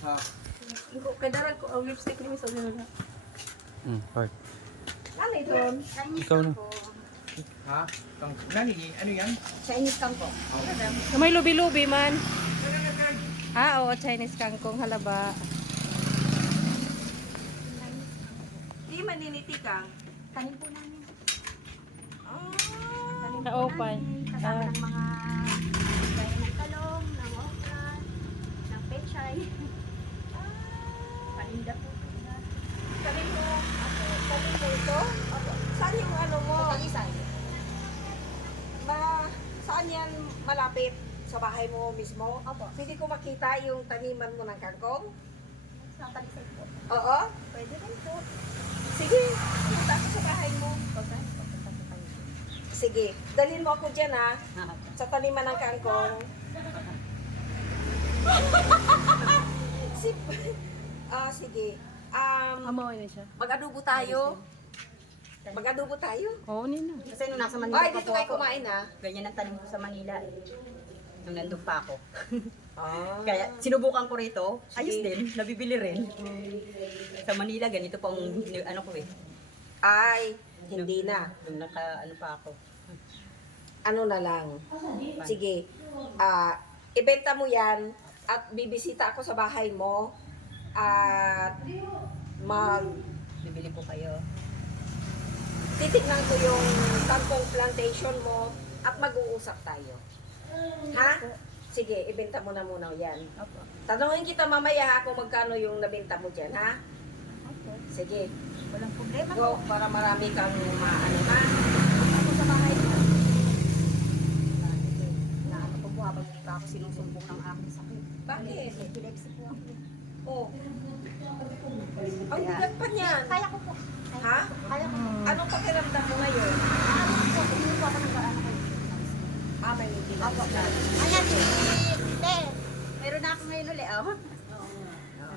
Ha? Kadaran ko ang lipstick ni Miss Olina. Part. Ano ito? Ikaw na. Ha? Nani, ano yan? Chinese kangkong. May lubi-lubi man. Oo, Chinese kangkong halaba. Di maniniti kang. Tanim po namin. Tanim Kaopay. Kasama ng mga gaya ng talong, ng okra, ng pechay. Paninda po. Sabi mo, sabi mo ito? Saan yung ano mo? Pag-isay. Saan yan malapit? Sa bahay mo mismo? Opo. Hindi ko makita yung taniman mo ng kangkong? Sa Talisay po. Oo. Pwede rin po. Sige, punta ako sa bahay mo. Pagkas, papunta po tayo. Sige, dalhin mo ako dyan ha. Ah, Sa taniman ng kangkong. Sige. Amoy na siya. Mag-adobo tayo. Mag-adobo tayo. Oo, nina. Kasi nung nasa Manila Ay, pa dito po kayo ako. kumain ha. Ganyan ang tanim ko sa Manila eh. Nung nandun pa ako. Kaya, Kaya sinubukan ko rito. Ayos Sige. din. Nabibili rin. Sa Manila, ganito pa ang ano ko eh. ay, hindi na. Nung ano pa ako. Ano na lang. Sige. Ibenta mo yan at bibisita ako sa bahay mo at Bibili po kayo. titignan ko yung kangkong plantation mo at mag-uusap tayo. Ha? Sige, ibenta mo na muna yan. Opo. Tanungin kita mamaya ha, kung magkano yung nabenta mo dyan, ha? Opo. Sige, Walang problema go, para marami kang maano, ha? Ako sa bahay mo. Naano po po habang ako sinusumbong ng aking sakit. Bakit? Epilepsy po ako. Oh. Ang bigat pa niyan. Kaya ko po. Ha? Kaya ko po. Anong pakiramdam mo ngayon? Hindi po ako nag-ano kayo. May hindi na. Opo. Ayan, te. Meron na ako ngayon ulit, oh.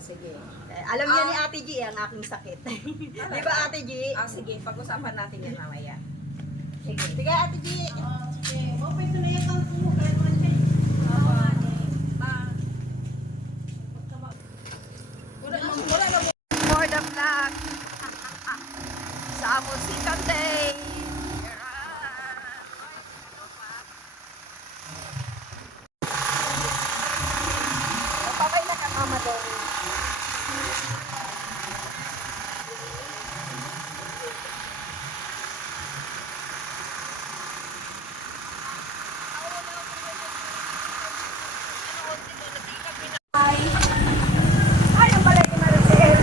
Sige. Alam niya ni Ate G ang aking sakit. Di ba Ate G? Sige, pag-usapan natin yan mamaya. Sige. Sige Ate G. For the vlog. Sa Musican Day. Papay na ka mama doon. Ay, ang balay ni Maricel.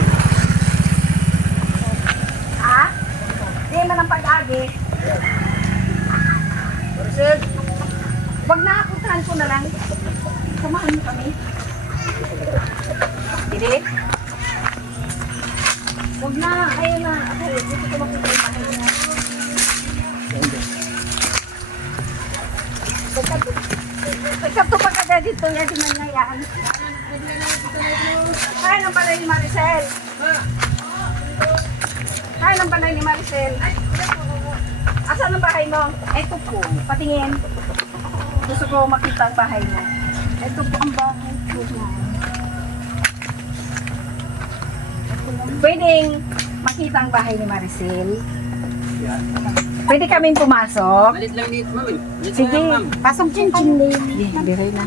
Ha? Di man ang pag-agi. Maricel! Wag na, puntahan ko na lang. Samahan niyo kami. Hindi? Wag na, ayun na. Okay, gusto ko makita yung bahay niya. Pagkap to pagkada dito niya, di man na yan. Kaya ng balay ni Maricel. Kaya ng balay ni Maricel. Asan ang bahay mo? Ito po, patingin. Gusto ko makita ang bahay mo. Ito po ang bahay ko. Pwedeng makita ang bahay ni Maricel. Pwede kaming pumasok. Malit lang dito, ma'am. Sige, pasok dyan, Chinley. Diray na.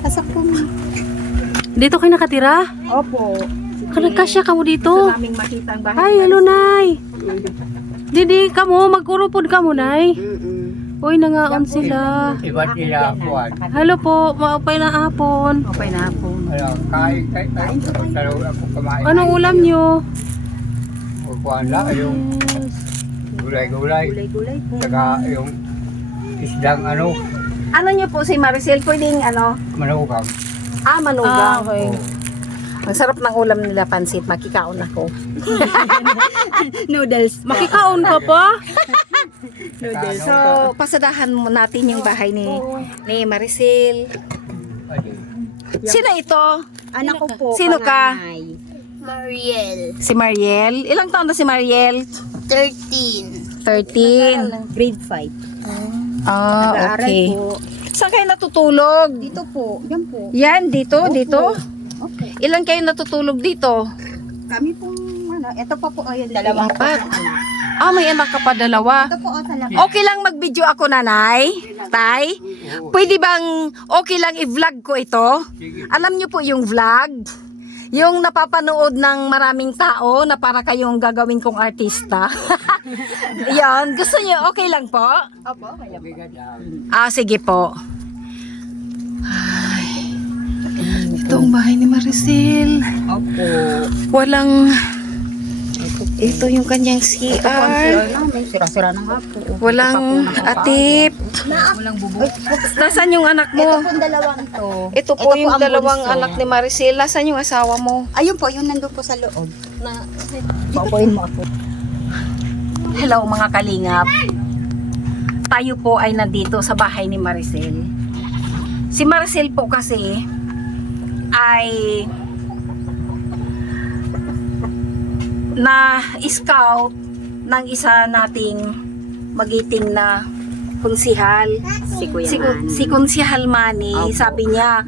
Pasok po. Dito kayo nakatira? Opo. Kanagkasya ka mo dito? Gusto naming makita ang bahay Ay, ni hello, Maricel. Nay. Didi ka mo, magkurupod ka mo, Nay. Uy, nangaon sila. Iba't nila buwan. Hello po, maupay na hapon. Okay na po. Kain. Pagtalo ako kumain. Anong ulam nyo? Buwan lang, yung gulay-gulay. Gulay-gulay po. Saka yung isdang ano, Ano niyo po si Maricel? Pwedeng ano? manugang. Manugang. okay. Ang sarap ng ulam nila, pansit. Makikaon ako. Noodles. Makikaon ka pa? Noodles. So, pasadahan mo natin yung bahay ni Maricel. Sino ito? Anak ko po. Sino ka? panganay. Mariel. Si Mariel. Ilang taon na si Mariel? 13. 13. Grade 5. Ah, Nag-aaral okay. po. Saan kayo natutulog? Dito po, yan po. Yan, dito, dito. Okay. Ilan kayo natutulog dito? Kami pong, ano, ito pa po, ayun, dalawang po Apat. ng anak. Ah, may anak ka pa, dalawa. Ito po, sa laki. Okay lang mag-video ako, nanay? Tay? Pwede bang okay lang i-vlog ko ito? Alam niyo po yung vlog? Yung napapanood ng maraming tao na para kayong gagawin kong artista. Yan, gusto niyo okay lang po? Opo, kaya po. Ah, sige po. Ay, ito ang bahay ni Maricel. Opo. Walang... Ito yung kanyang CR. May sira-sira na nga po. Walang atip. Walang bubuk. Nasaan yung anak Ito mo? po dalawang to. Ito po yung ang dalawang bunso. anak ni Maricel. Nasaan yung asawa mo? Ayun po, yung nandun po sa loob. Papayin mo ako. Hello mga kalingap. Tayo po ay nandito sa bahay ni Maricel. Si Maricel po kasi ay na scout ng isa nating magiting na konsihal. Si Konsihal Manny. Sabi niya,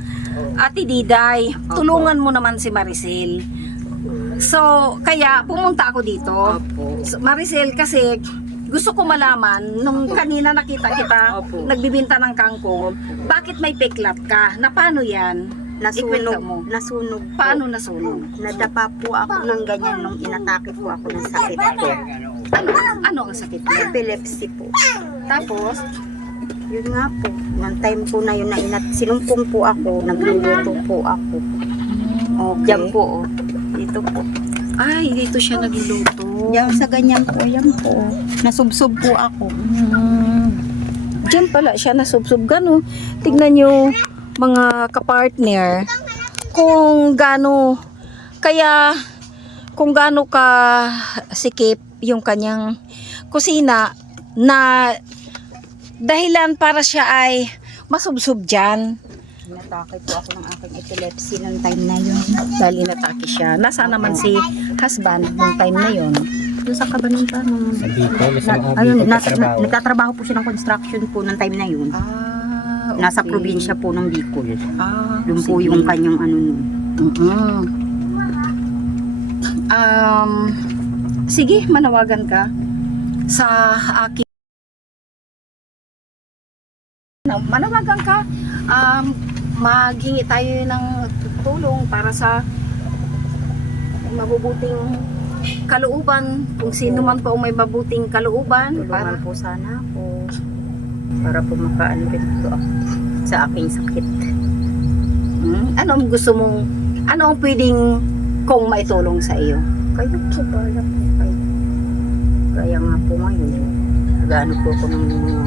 Ate Diday, tulungan mo naman si Maricel. So, kaya pumunta ako dito. So, Maricel, kasi gusto ko malaman, nung kanina nakita kita, nagbibinta ng kangkong, bakit may peklat ka? Na paano yan? Ikwento mo. Nasunog po. Paano nasunog? Nadapa po ako ng ganyan nung inatake po ako ng sakit ko. Ano ang sakit mo? Epilepsy po. Tapos, Yun nga po. Nang time po na yun na sinumpong po ako, nagluluto po ako. okay. Diyan po, oh. Dito po. Ay, dito siya nagluluto. Diyan sa ganyan po, yan po. Nasubsob po ako. Diyan pala siya nasubsob. Gano? Tignan nyo, mga kapartner, kung gaano, kaya, kung gaano ka sikip yung kanyang kusina, na dahilan para siya ay masubsob dyan. Inatake po ako ng aking epilepsy nung time na yun. Dahil inatake siya. Nasaan naman si husband nung time na yun? Doon sa Cabanita nung... Sa Bicol, sa mga Ayun, Bicol katrabaho. nagtatrabaho po siya ng construction po nung time na yun. Okay. Nasa probinsya po ng Bicol. Doon po sige. yung kanyang ano nun. Sige, manawagan ka sa akin. Manawagan ka. Maghingi tayo ng tulong para sa mabubuting kalooban. Kung sino man po may mabuting kalooban. Tulungan po sana ako. Para po makaano rin po ako sa aking sakit. Ano ang gusto mong, ano ang pwedeng kong maitulong sa iyo? Kayo po, bala po kayo. Kaya nga po ngayon, nag-ano po ako ng mga,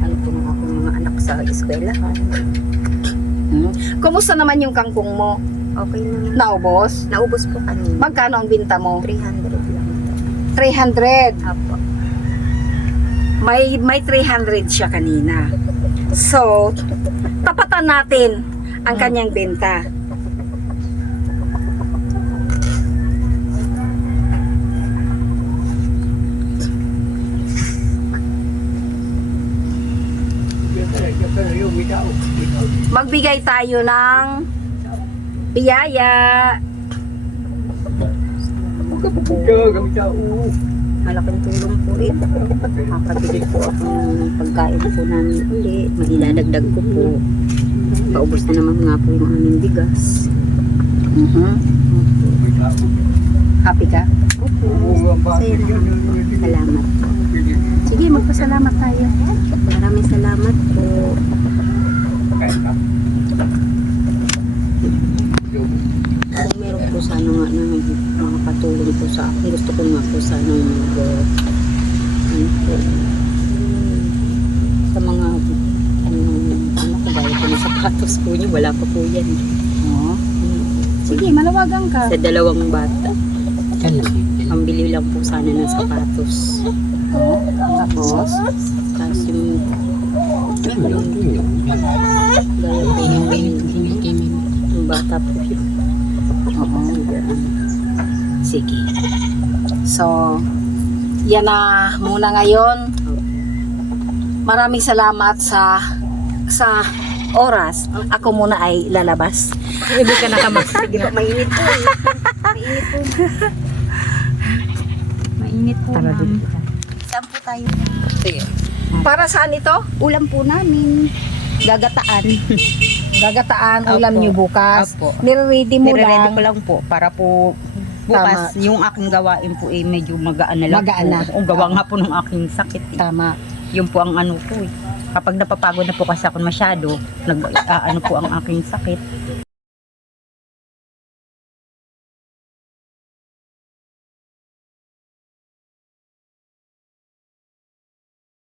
ano po ng aking mga anak sa eskwelahan. Kumusta naman yung kangkong mo? Okay naman. Naubos? Naubos po kanina. Magkano ang binta mo? 300 lang. 300. Apo. May 300 siya kanina. So, tapatan natin ang kanyang benta. Magbigay tayo ng biyaya. Malaking tulong po ito. Makakabili po ako ng pagkain po namin ulit. Maidadagdag ko po. Paubos na naman nga po yung aming bigas. Happy ka? Opo. Saya naman. Salamat. Sige, magpasalamat tayo. Maraming salamat po. Kung meron po sana nga na makakatulong po sa akin, gusto ko nga po sana ano po, sa mga ano ko gaya po ng sapatos po niyo, wala pa po yan. Sige, malawagan ka. Sa dalawang bata, pambili lang po sana ng sapatos. Tapos, Tapos yung gaya po yung bata po yun. sige. So, yan na muna ngayon. Maraming salamat sa sa oras, ako muna ay lalabas. Hindi ka nakamas. Sige po, mainit po. Mainit po. Mainit po. Tara, ma'am. Saan po tayo? Para saan ito? Ulam po namin. Gagataan. Gagataan, Opo. ulam niyo bukas. Opo. Nire-ready mo Nire-ready lang. ko lang po para po bukas yung aking gawain po medyo magaan na lang Magaan na. po. O gawa nga po ng aking sakit. Tama. Yun po ang ano po eh. Kapag napapagod na po kasi ako masyado, ano po ang aking sakit.